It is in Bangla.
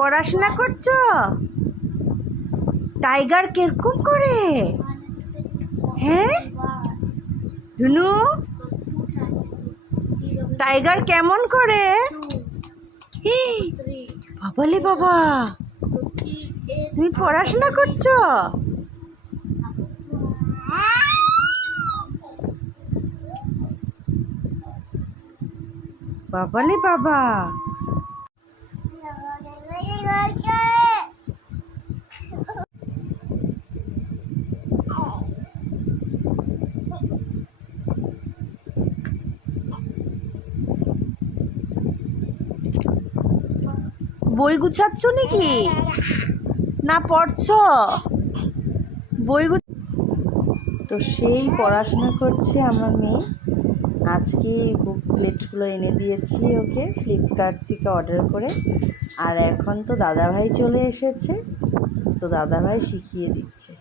পড়াশোনা করছো? টাইগার কিরকম করে? হ্যাঁ ধুনু, টাইগার কেমন করে? বাবালে বাবা, তুমি পড়াশোনা করছো? বাবালে বাবা, বই গুছাচ্ছ নাকি? না পড়ছো? বই তো সেই পড়াশোনা করছে আমার মেয়ে। আজকে বুক প্লেটগুলো এনে দিয়েছি ওকে ফ্লিপকার্ট থেকে অর্ডার করে। আর এখন তো দাদাভাই চলে এসেছে, তো দাদাভাই শিখিয়ে দিচ্ছে।